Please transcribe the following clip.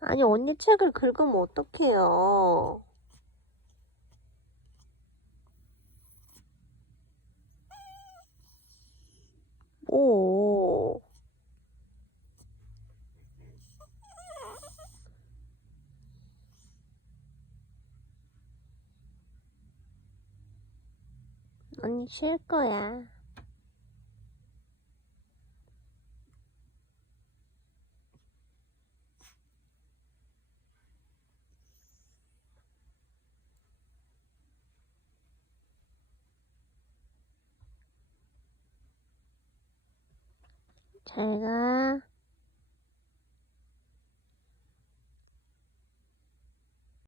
아니, 언니 책을 긁으면 어떡해요? 뭐. 언니 쉴 거야. 잘 가.